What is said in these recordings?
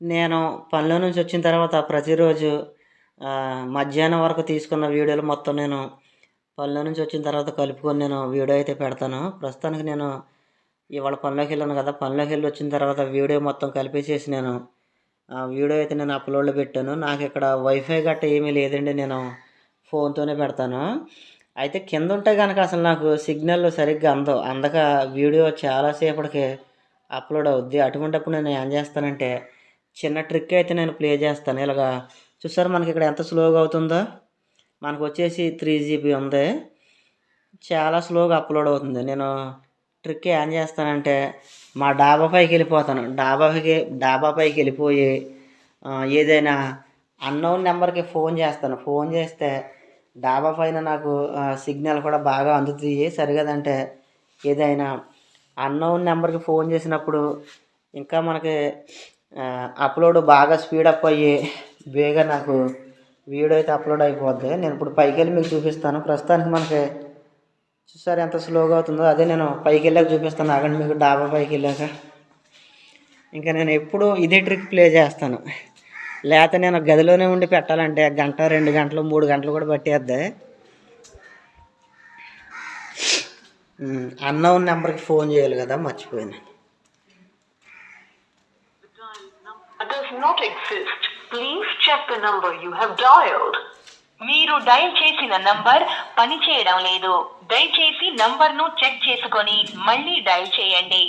నేను పనిలో నుంచి వచ్చిన తర్వాత ప్రతిరోజు మధ్యాహ్నం వరకు తీసుకున్న వీడియోలు మొత్తం నేను పనిలో నుంచి వచ్చిన తర్వాత కలుపుకొని నేను వీడియో అయితే పెడతాను. ప్రస్తుతానికి నేను ఇవాళ పనిలోకి వెళ్ళాను కదా పనిలోకి వెళ్ళి వచ్చిన తర్వాత వీడియో మొత్తం కలిపేసేసి నేను ఆ వీడియో అయితే నేను అప్లోడ్లో పెట్టాను. నాకు ఇక్కడ వైఫై గట్ట ఏమీ లేదండి నేను ఫోన్తోనే పెడతాను. అయితే కింద ఉంటే కనుక అసలు నాకు సిగ్నల్ సరిగ్గా అందవు. అందక వీడియో చాలాసేపటికి అప్లోడ్ అవుద్ది. అటువంటిప్పుడు నేను ఏం చేస్తానంటే చిన్న ట్రిక్ అయితే నేను ప్లే చేస్తాను. ఇలాగా చూసారు మనకి ఇక్కడ ఎంత స్లోగా అవుతుందో? మనకు వచ్చేసి త్రీ జీబీ ఉంది. చాలా స్లోగా అప్లోడ్ అవుతుంది. నేను ట్రిక్ ఏం చేస్తానంటే మా డాబా పైకి వెళ్ళిపోతాను. డాబా పైకి డాబా పైకి వెళ్ళిపోయి ఏదైనా అన్నోన్ నెంబర్కి ఫోన్ చేస్తాను. ఫోన్ చేస్తే డాబా పైన నాకు సిగ్నల్ కూడా బాగా అందుతుంది. సరిగదంటే ఏదైనా అన్నోన్ నెంబర్కి ఫోన్ చేసినప్పుడు ఇంకా మనకి అప్లోడ్ బాగా స్పీడప్ అయ్యి బేగా నాకు వీడియో అయితే అప్లోడ్ అయిపోద్ది. నేను ఇప్పుడు పైకి వెళ్ళి మీకు చూపిస్తాను. ప్రస్తుతానికి మనకి చూసారు ఎంత స్లోగా అవుతుందో? అదే నేను పైకి వెళ్ళాక చూపిస్తాను. ఆగండి మీకు డాబా పైకి వెళ్ళాక. ఇంకా నేను ఎప్పుడు ఇదే ట్రిక్ ప్లే చేస్తాను. లేకపోతే నేను గదిలోనే ఉండి పెట్టాలంటే గంట రెండు గంటలు మూడు గంటలు కూడా పట్టేద్ది. అన్నోన్ నెంబర్కి ఫోన్ చేయాలి కదా మర్చిపోయాను. does not exist. Please check the number you have dialed. మీరు డయల్ చేసిన నంబర్ పనిచేయడం లేదు దయచేసి నంబర్ను చెక్ చేసుకొని మళ్ళీ డయల్ చేయండి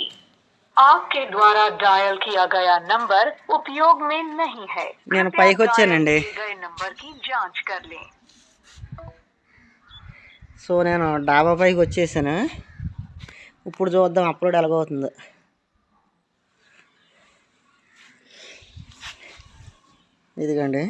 आपके द्वारा डायल किया गया नंबर उपयोग में नहीं है నేను कृपया పైకి వచ్చానండి डायल किए गए नंबर की जांच कर लें సో నేను డాబా పైకి వచ్చేసాను ఇప్పుడు చూద్దాం అప్లోడ్ ఎలాగవుతుందో ఇదిగోండి.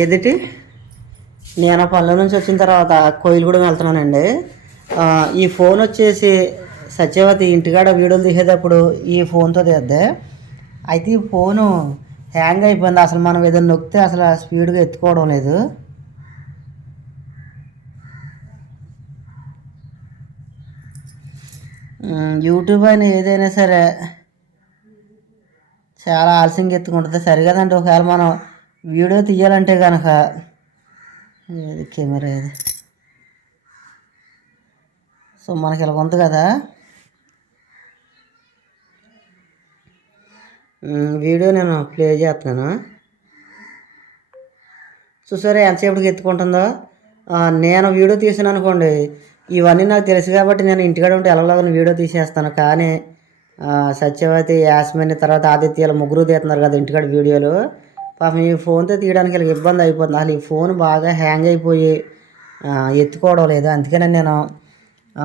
ఎదుటి నేను పనుల నుంచి వచ్చిన తర్వాత కోయిలగూడెం వెళ్తున్నానండి. ఈ ఫోన్ వచ్చేసి సత్యవతి ఇంటికాడ వీడియోలు తీసేటప్పుడు ఈ ఫోన్తో తీద్దే. అయితే ఈ ఫోను హ్యాంగ్ అయిపోయింది. అసలు మనం ఏదైనా నొక్కితే అసలు స్పీడ్గా ఎత్తుకోవడం లేదు. యూట్యూబ్ అయినా ఏదైనా సరే చాలా ఆలస్యంగా ఎత్తుకుంటుంది. సరిగదండి. ఒకవేళ మనం వీడియో తీయాలంటే కనుక ఇది కెమెరా ఇది. సో మనకి ఇలా ఉంది కదా. వీడియో నేను ప్లే చేస్తున్నాను. చూసారా ఎంతసేపటికి ఎత్తుకుంటుందో? నేను వీడియో తీసాను అనుకోండి ఇవన్నీ నాకు తెలుసు కాబట్టి నేను ఇంటికాడ ఉంటే ఎలాగో వీడియో తీసేస్తాను. కానీ సత్యవతి యాస్మిని తర్వాత ఆదిత్యాలు ముగ్గురు తీస్తున్నారు కదా ఇంటికాడ వీడియోలు. పాపం ఈ ఫోన్తో తీయడానికి వీళ్ళకి ఇబ్బంది అయిపోతుంది. అసలు ఈ ఫోన్ బాగా హ్యాంగ్ అయిపోయి ఎత్తుకోవడం లేదు. అందుకనే నేను ఆ,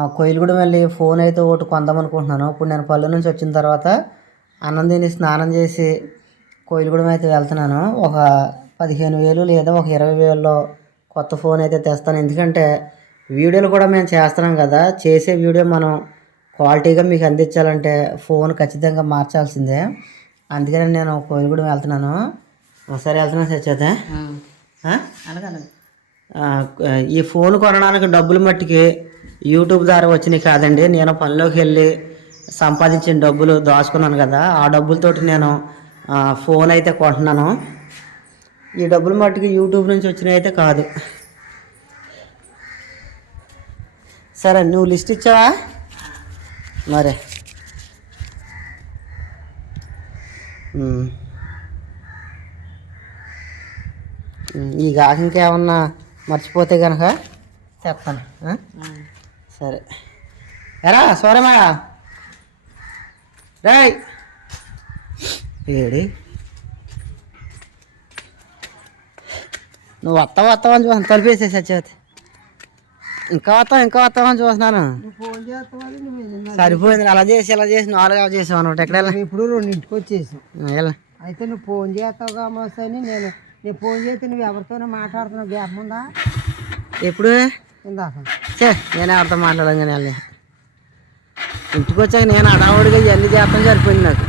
వెళ్ళి ఫోన్ అయితే ఒకటి కొందాం అనుకుంటున్నాను. ఇప్పుడు నేను పల్లె నుంచి వచ్చిన తర్వాత అన్నం తిని స్నానం చేసి కోయిలగూడెం అయితే వెళ్తున్నాను. ఒక పదిహేను వేలు లేదా ఒక ఇరవై వేలలో కొత్త ఫోన్ అయితే తెస్తాను. ఎందుకంటే వీడియోలు కూడా మేము చేస్తున్నాం కదా. చేసే వీడియో మనం క్వాలిటీగా మీకు అందించాలంటే ఫోన్ ఖచ్చితంగా మార్చాల్సిందే. అందుకని నేను కోయిలగూడెం వెళ్తున్నాను. సరే వెళ్తున్నా సార్ చేత ఈ ఫోన్ కొనడానికి డబ్బులు మట్టికి యూట్యూబ్ ద్వారా వచ్చినాయి కాదండి. నేను పనిలోకి వెళ్ళి సంపాదించిన డబ్బులు దాచుకున్నాను కదా. ఆ డబ్బులతోటి నేను ఫోన్ అయితే కొంటున్నాను. ఈ డబ్బులు మట్టుకు యూట్యూబ్ నుంచి వచ్చినాయి అయితే కాదు. సరే నువ్వు లిస్ట్ ఇచ్చావా? మరే. ఈ కాక ఇంకేమన్నా మర్చిపోతే కనుక చెప్తాను? సరే. ఎరా సోరమా రాయ్. ఏడి? నువ్వు వస్తావు వస్తావు అని చూసాను తలిపేసే సత్యవతి ఇంకా వస్తావు ఇంకా వస్తావు అని చూస్తున్నాను. సరిపోయింది అలా చేసి ఇలా చేసి నాలుగు చేసావు అనమాట ఎక్కడ? ఇప్పుడు రెండింటికి వచ్చేసాం. అయితే నువ్వు ఫోన్ చేస్తావుగా మస్తు అని నేను నేను ఫోన్ చేస్తే నువ్వు ఎవరితోనో మాట్లాడుతున్నావు? గ్యాప్ ఉందా? ఎప్పుడు? ఇందాక చే నేను ఎవరితో మాట్లాడడం కానీ వెళ్ళి ఇంటికి వచ్చాక నేను అడావుడిగా ఇవన్నీ చేస్తాను సరిపోయింది నాకు.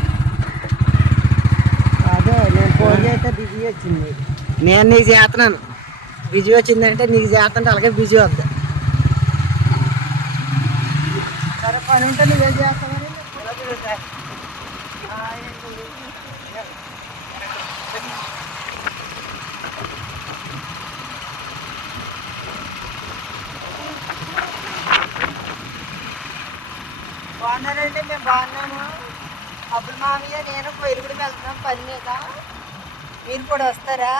అదే నేను ఫోన్ చేస్తే బిజీ వచ్చింది. నేను నీకు చేస్తున్నాను. బిజీ వచ్చిందంటే నీకు చేస్తుంటే అలాగే బిజీ వద్దు సరే పని ఉంటే నువ్వేం చేస్తావని బాగున్నారండి మేము బాగున్నాము. అప్పుడు మామయ్య నేను పొయ్యిలు కూడా వెళ్తున్నాం పని మీద. మీరు కూడా వస్తారా?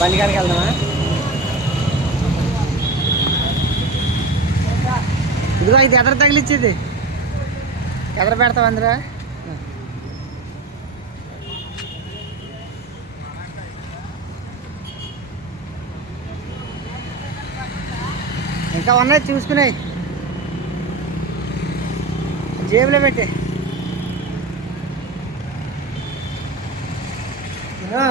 బండి కాడికి వెళ్దామా? ఇదిగో ఇది ఎదర తగిలిచ్చేది. ఎదర పెడతావు అందరూ ఇంకా ఉన్నాయి చూసుకున్నాయి జేబులో పెట్టి తిను.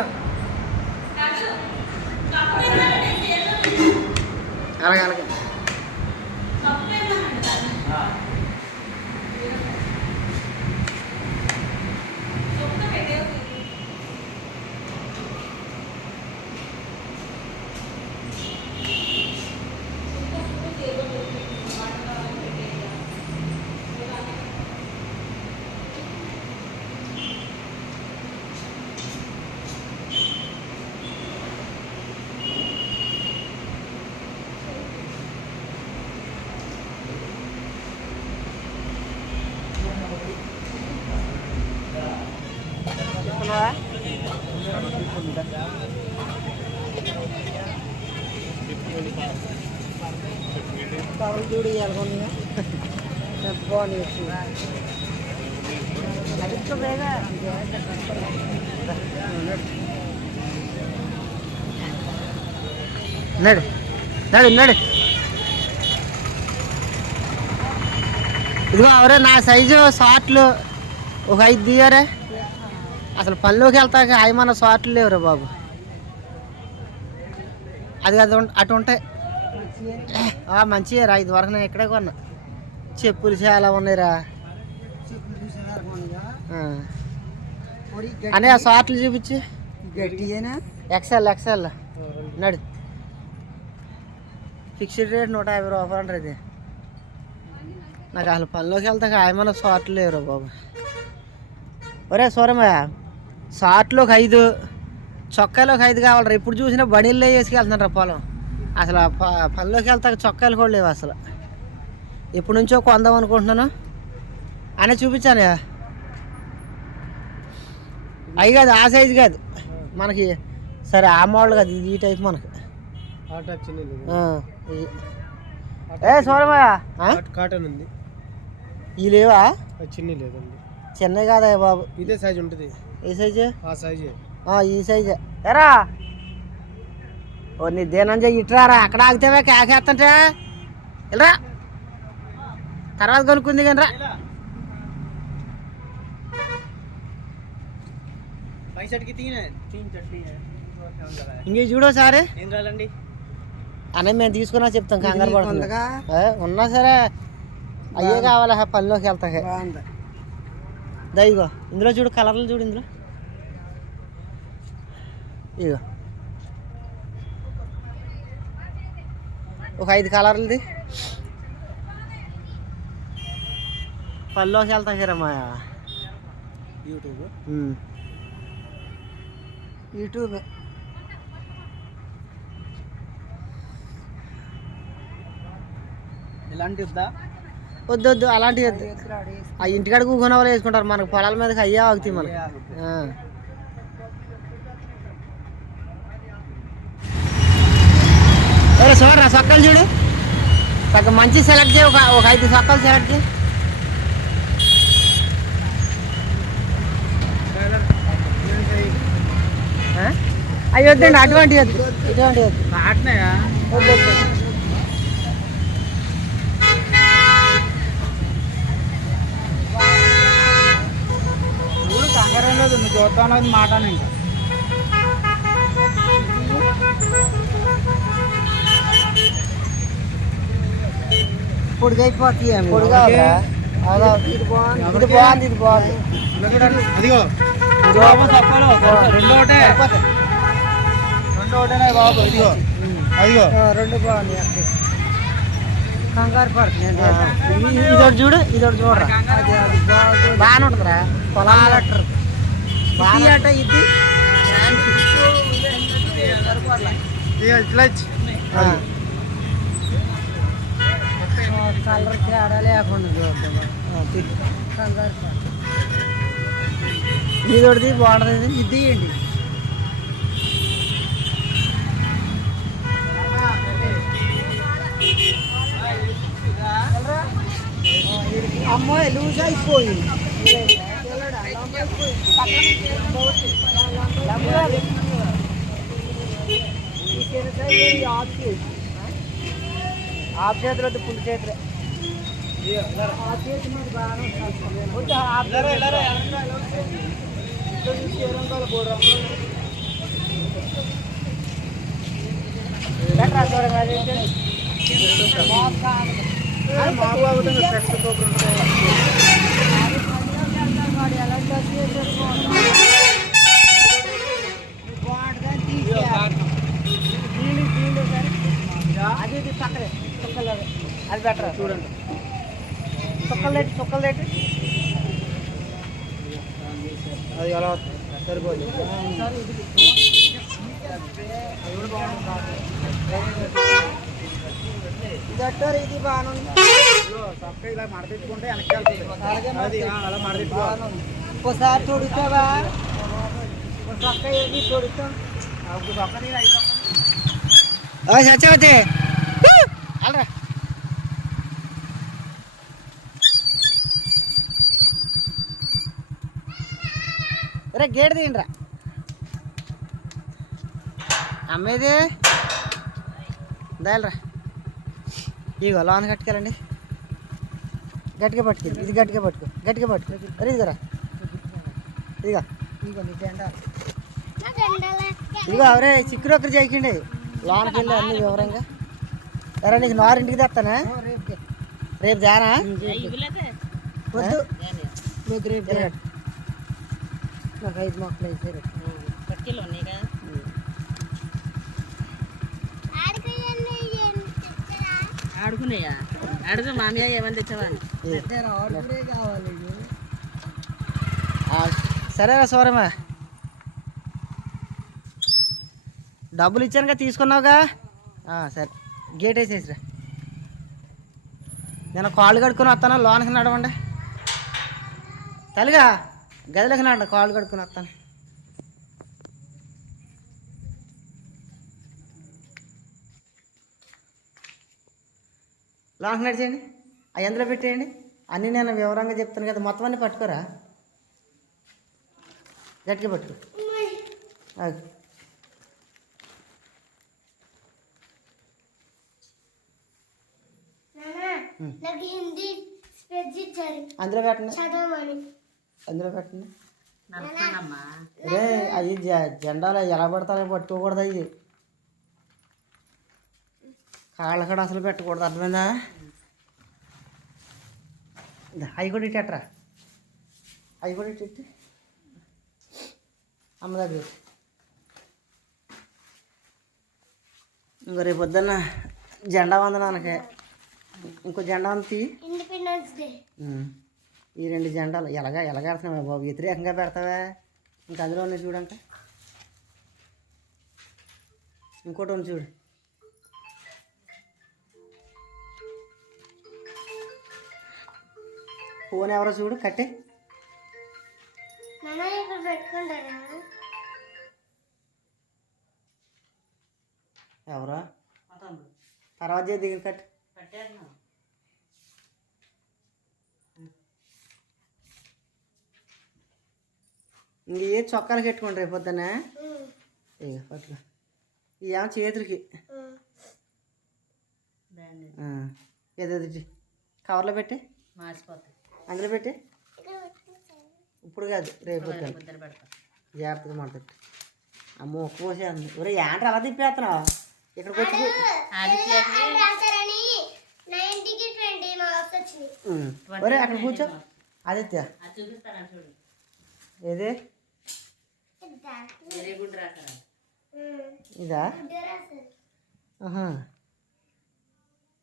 అలాగే అలాగే చెప్తున్నావా కవర్ చూడు బాగున్నాయి నడు. నడు నడు. ఇదిగో ఎవరే నా సైజు షార్ట్లు ఒక ఐదు దిగారే. అసలు పనిలోకి వెళ్తాక మన షార్ట్లు లేవురా బాబు. అది అది అటు ఉంటాయి మంచిగా ఐదు వరకు నేను ఇక్కడే కొన్నా. చెప్పులు చాలా ఉన్నాయిరా. అనే ఆ షార్ట్లు చూపించి. ఎక్సెల్ ఎక్సెల్ నడు. ఫిక్స్డ్ రేట్ నూట యాభై రూపాయలు అంటారు ఇది. నాకు అసలు పనిలోకి వెళ్తాక ఆయమన్న షార్ట్లు లేరు బాబు. ఒరే సూరమయ్య షార్ట్లు ఒక ఐదు. చొక్కాలు ఒక ఐదు కావాలరా. ఇప్పుడు చూసినా బనీల్లో వేసుకెళ్తున్నారు పొలం. అసలు పనిలోకి వెళ్తాక చొక్కాలు కూడా లేవు అసలు. ఎప్పటి నుంచో కొందాం అనుకుంటున్నాను. అనే చూపించాను అవి కాదు ఆ సైజు కాదు. మనకి సరే ఆ మోడల్ కాదు ఇది ఈ టైప్ మనకి. ఏ సూరమయ్య? కాటన్ ఉంది. ఈ లేవా? చిన్ని లేదండి. కాదా బాబు. ఇదే సైజ్ ఉంటుంది. ఏ సైజు? ఆ సైజే. ఈ సైజే ఎరా? ఓ నీ దేనంజ ఇట్రారా? అక్కడ ఆగితేవే కేకేస్తుంటే ఇలా తర్వాత కొనుక్కుంది కానీ రా పైసటికి తీనే. తీన్ చట్నీ ఇంక చూడు సారి ఏం రాలండి అనే మేము తీసుకున్నా చెప్తాం కంగారు పడుతుంది ఏ, ఉన్నా సరే అయ్యే కావాలా పనిలోకి వెళ్తాకే బాగుంది. దా ఇగో ఇందులో చూడు కలర్లు చూడు ఇందులో. ఇగో ఒక ఐదు కలర్లది. పనిలోకి వెళ్తాకే రమ్మా యూట్యూబ్. యూట్యూబ్. ఇలాంటి వద్దా? వద్దు వద్దు ఆ ఇంటికాడ కూకొని వాళ్ళు వేసుకుంటారు మనకు పొలాల మీదకి అయ్యే ఆగుతాయి మనకి. అరే చూడరా సొక్కలు చూడు. ఒక మంచి సెలెక్ట్ చేయి ఒక ఒక ఐదు సొక్కలు సెలెక్ట్ చేయి. అవి వద్దండి అటువంటి వద్దు. ఇటువంటి వద్దు. కాటనాయా వద్దు కంగారం లేదు నువ్వు చూద్దాం మాట ఇంకా పొడిగైపోతాయి పొడి కావాలా అలా ఇది బాగుంది. ఇది బాగుంది ఇది బాగుంది. అదిగో. బాబు చెప్పాలి రెండో. ఒకటే. సరిపోతాయి. రెండో ఒకటేనా బాబు. ఇదిగో. అదిగో. ఆ, రెండు బాగుంది. కంగారు పడుతుంది ఇది ఒకటి చూడు ఇది ఒకటి చూడరా బాగానే ఉంటుందిరా. పొలాలు అంటారు ఇది అట ఇది. ఆ. కలర్ తేడా లేకుండా చూద్దాం. కంగారు పడకు. ఇది ఒకటి బాగుంటుంది ఇది తీయండి. అమ్మో లూజ్ అయిపోయింది. ఆఫ్ చేతులు వద్దు పుల్ చేతులు. Off off. అది ఇది పక్కనే. అవి. అది బెటర్ చూడండి. చుక్కలు పెట్టి చుక్కలు పెట్టి అది ఎలా? సరిపోదు ఇది అట్టారు ఇది బాగానే ఉంది. ఇదిగో, చక్క ఇలా మడతెట్టుకుంటే వెనక్కి వెళ్తుంది. అది అలా మడతెట్టుకో. బాగానే ఉంది. ఒకసారి తొడుగుతావా ఒక చక్క ఏది తొడుగుతాం ఒక చక్క నేను అయిపోతాను సత్యవతి. అల్రా రే గేట్ తీయండిరా. అమ్మేది? దాయలరా. ఇగో లోన కట్టుకెళ్ళండి. గట్టిగా పట్టుకెళ్ళి. ఇది గట్టిగా పట్టుకో. గట్టిగా పట్టుకో. అరే ఇదిగోరా. ఇదిగో. ఇదిగో నీ జెండా ఇదిగో అవరే చిక్కుడు ఒక్కరు చేయకండి. లోనకి వెళ్ళి అన్ని వివరంగా. సరే నీకు నారింటికి తెస్తానా రేపు జానా? వద్దు. మీకు రేపు. నాకు ఐదు మొక్కలు వేసారు ఆడుకునేయా అడుగు మామయ్య ఏమని తెచ్చావా అని. కావాలి సరేరా సోరమ్మా. డబ్బులు ఇచ్చానుగా తీసుకున్నావుగా? ఆ, సరే. గేట్ వేసేసిరా. నేను కాళ్ళు కడుక్కొని వస్తాను? లోనకి నడవండి. తల్లిగా గదిలోకి నడండి కాళ్ళు కడుక్కొని వస్తాను. లోనకి నడిచేయండి. అవి ఎందులో పెట్టేయండి. అన్నీ నేను వివరంగా చెప్తాను కదా మొత్తం అన్నీ పట్టుకోరా? గట్టిగా పట్టుకో. నాకు హిందీ స్పెచ్ ఇచ్చారు అందులో పెట్టండి. చదవమని. అందులో పెట్టండి. రే అవి జ- జెండాలు ఎలా పడతారో పట్టుకోకూడదు అవి కాళ్ళ కాడ అసలు పెట్టకూడదు అర్థమైందా? దా, అవి కూడా ఇట్టరా అవి కూడా ఇట్టి అమ్మ దగ్గర ఇంకో రేపు పొద్దున్న జెండా వందనానికి. ఇంకో జెండా వంద తీ. Independence day. ఈ రెండు జెండాలు ఎలాగా ఎలాగేస్తున్నావా బాబు? వ్యతిరేకంగా పెడతావా? ఇంకా అందులో ఉన్నాయి చూడంక ఇంకోటి ఉంది చూడు. ఫోన్ ఎవరో చూడు కట్టే. ఎవరా? తర్వాత దిగిన కట్ ఇంక ఏ చొక్కాలు కట్టుకుంటారు రేపు పొద్దున్న? ఇక పట్టుకో. చేతులకి. బ్యాండేజ్ ఆ, ఏదో ఇది కవర్లో పెట్టి. అందులో పెట్టి. ఇప్పుడు కాదు రేపు జాగ్రత్తగా మాట్లాడు అమ్మో ఒక్క పోసేది ఒరే ఏంట్రా అలా తిప్పేస్తున్నావు? ఇక్కడికి వచ్చి. ఒరే అక్కడ కూర్చో. ఆదిత్య అది ఏది. Very good. ఇదా? ఆహా.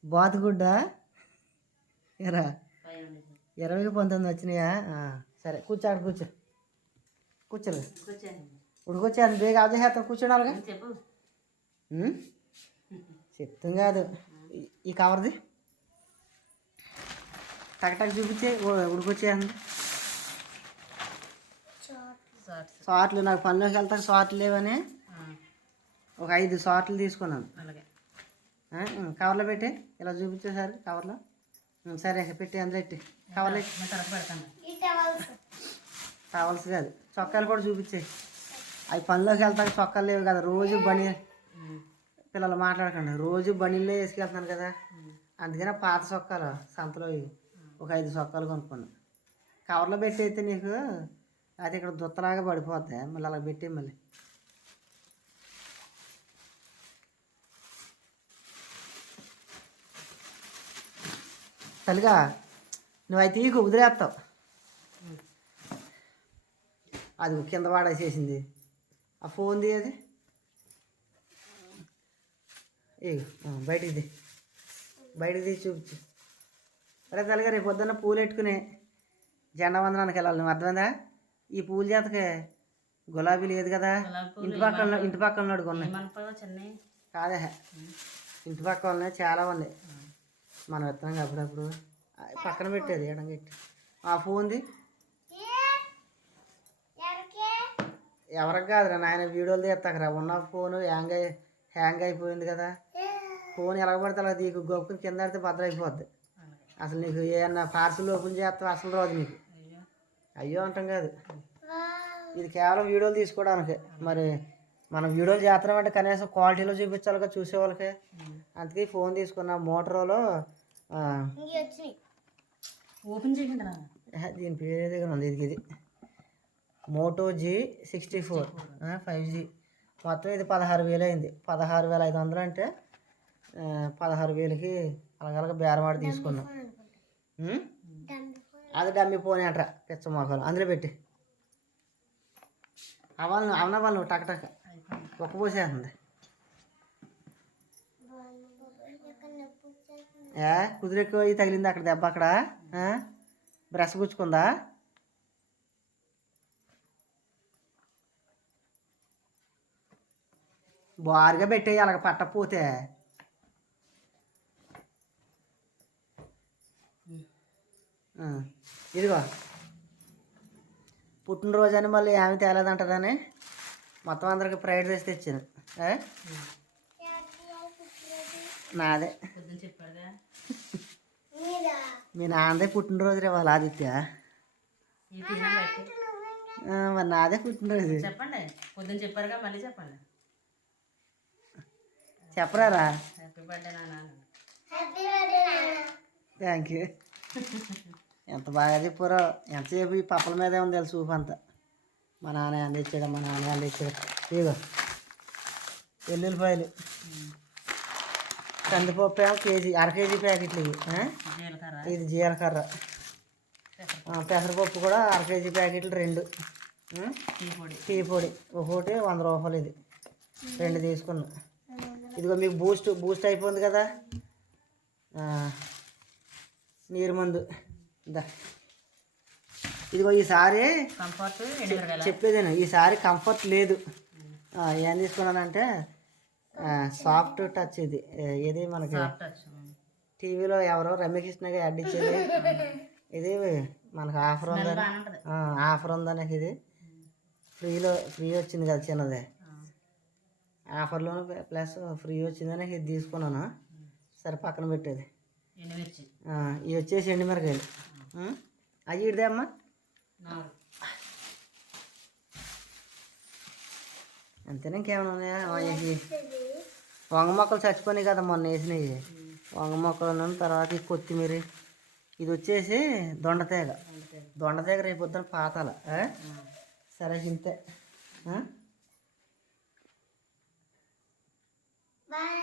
బాతుగుడ్డా ఎరా. ఇరవైకి పంతొమ్మిది వచ్చినాయా? ఆ, సరే కూర్చో అక్కడ కూర్చో. కూర్చోలే. కూర్చోండి ఉడికొచ్చి అంత బేగా అదే చేస్తాం ఉమ్? చెప్తాం కాదు. ఈ- కవర్ది? టక్ టక్ చూపించే ఉడికొచ్చేయండి. షార్ట్లు నాకు పనిలోకి వెళ్తాను షార్ట్లు లేవని ఒక ఐదు షార్ట్లు తీసుకున్నాను. కవర్లో పెట్టి ఇలా చూపించేసారు కవర్లో. ఉమ్, సరే పెట్టి అందులో పెట్టి కవర్లో కావాల్సి కాదు చొక్కాలు కూడా చూపించే. అవి పనిలోకి వెళ్తాక చొక్కాలు లేవు కదా రోజు బని పిల్లలు మాట్లాడకండి. రోజు బనీళ్ళే వేసుకెళ్తున్నాను కదా అందుకనే పాత చొక్కాలు సంతలో. ఒక ఐదు చొక్కాలు కొనుక్కున్నాను. కవర్లో పెట్టి అయితే నీకు అది ఇక్కడ దుత్తలాగా పడిపోతే మళ్ళీ అలా పెట్టి మళ్ళీ. తల్లిగా అయితే ఈ కుదిరేస్తావు అది కింద వాడేసేసింది ఆ ఫోన్ అది. ఏ బయటికి ది. బయటికి తీసి చూపించు. అరే తల్లిగా రేపు పొద్దున్న పూలు పెట్టుకుని జెండా వందనానికి వెళ్ళాలి. నువ్వు అర్థమైందా? ఈ పూల చేతకి గులాబీ లేదు కదా. ఇంటి పక్కన ఇంటి పక్కన చెన్నై? కాదే. ఇంటి పక్క ఉన్నాయి చాలా ఉన్నాయి. మనం ఎత్తాం అప్పుడప్పుడు. పక్కన పెట్టేది ఎడం పెట్టి ఆ ఫోన్ది ఎవరికే కాదురా నాయన వీడియోలు తీస్తాకరా ఉన్న ఫోన్ హ్యాంగ్ అయి హ్యాంగ్ అయిపోయింది కదా. ఫోన్ ఎలా పడితే అలా నీకు గొప్పని కింద పడితే భద్ర అయిపోద్ది అసలు నీకు ఏమన్నా పార్సల్ ఓపెన్ చేస్తావు? అసలు రాదు నీకు. అయ్యో అంటాం కాదు. ఇది కేవలం వీడియోలు తీసుకోవడానికి. మరి మనం వీడియోలు చేస్తున్నామంటే కనీసం క్వాలిటీలో చూపించాలి కదా చూసే వాళ్ళకి అందుకే ఫోన్ తీసుకున్న. మోటరోలో ఓపెన్ దీని పేరు ఏదో ఉంది ఇది. ఇది Moto G sixty four five G. మొత్తం ఇది పదహారు వేలు అయింది. పదహారు వేల ఐదు వందలు అంటే పదహారు వేలకి అలాగలగ బేరమాడి తీసుకున్నాం? అది డమ్మి పోనీ అంటారా పిచ్చ మొక్కలు అందులో పెట్టి. అవ్వాలి అవన వాళ్ళు టక్ టక్. ఒక్క పోసేస్తుంది. ఏ కుదిరెక్కువ తగిలింది అక్కడ దెబ్బ అక్కడ? బ్రష్ గుచ్చుకుందా? బారుగా పెట్టేయాలి అలాగ పట్టకపోతే ఆ, ఇదిగో. పుట్టినరోజు అని మళ్ళీ ఏమి తేలేదంటదని మొత్తం అందరికి ఫ్రైడ్ రైస్ తెచ్చాను? నాదే. మీ నాన్నదే పుట్టినరోజు రేవాలి ఆదిత్య. ఈ తిన బట్టి ఆ, మరి నాదే పుట్టినరోజు. చెప్పండి. పొద్దున్న చెప్పారుగా మళ్ళీ చెప్పండి. చెప్పరారా? హ్యాపీ బర్త్డే నాన్న. హ్యాపీ బర్త్డే నాన్న థ్యాంక్ యూ ఎంత బాగా చెప్పారో ఎంతసేపు ఈ పప్పల మీదే ఉంది తెలుసు చూపు అంతా. మా నాన్న ఇచ్చాడు మా నాన్న ఇచ్చాడు ఇదిగో వెల్లుల్లిపాయలు. కందిపప్పు ఏమో కేజీ అర కేజీ ప్యాకెట్లు ఇవి ఇది జీలకర్ర. పెసరపప్పు కూడా అర కేజీ ప్యాకెట్లు రెండు? టీ పొడి. టీ పొడి. ఒకటి వంద రూపాయలు ఇది. రెండు తీసుకున్నా. ఇదిగో మీకు బూస్ట్ బూస్ట్ అయిపోయింది కదా? నీరు మందు. దా. ఇదిగో ఈసారి కంఫర్ట్ చెప్పేదేను. ఈసారి కంఫర్ట్ లేదు. ఏం తీసుకున్నానంటే సాఫ్ట్ టచ్ ఇది. ఇది మనకి? టీవీలో ఎవరో రమ్యకృష్ణగా యాడ్ ఇచ్చేది. ఇది మనకు ఆఫర్ ఉందని. ఆఫర్ ఉందని ఇది. ఫ్రీలో ఫ్రీ వచ్చింది కదా చిన్నది. ఆఫర్లో ప్లస్ ఫ్రీ వచ్చిందని ఇది తీసుకున్నాను. సరే పక్కన పెట్టేది. ఇవి వచ్చేసి ఎండుమిరకాయలు అవి ఇడిదే అమ్మా? అంతేనా ఇంకేమైనా ఉన్నాయా? అవి వంగ మొక్కలు చచ్చిపోయినాయి కదా మొన్న వేసినవి. వంగ మొక్కలు తర్వాత ఈ కొత్తిమీర. ఇది వచ్చేసి దొండతీగ. దొండతీగ. రేపు పొద్దున పాతాల? సరే ఇంతే? బాయ్.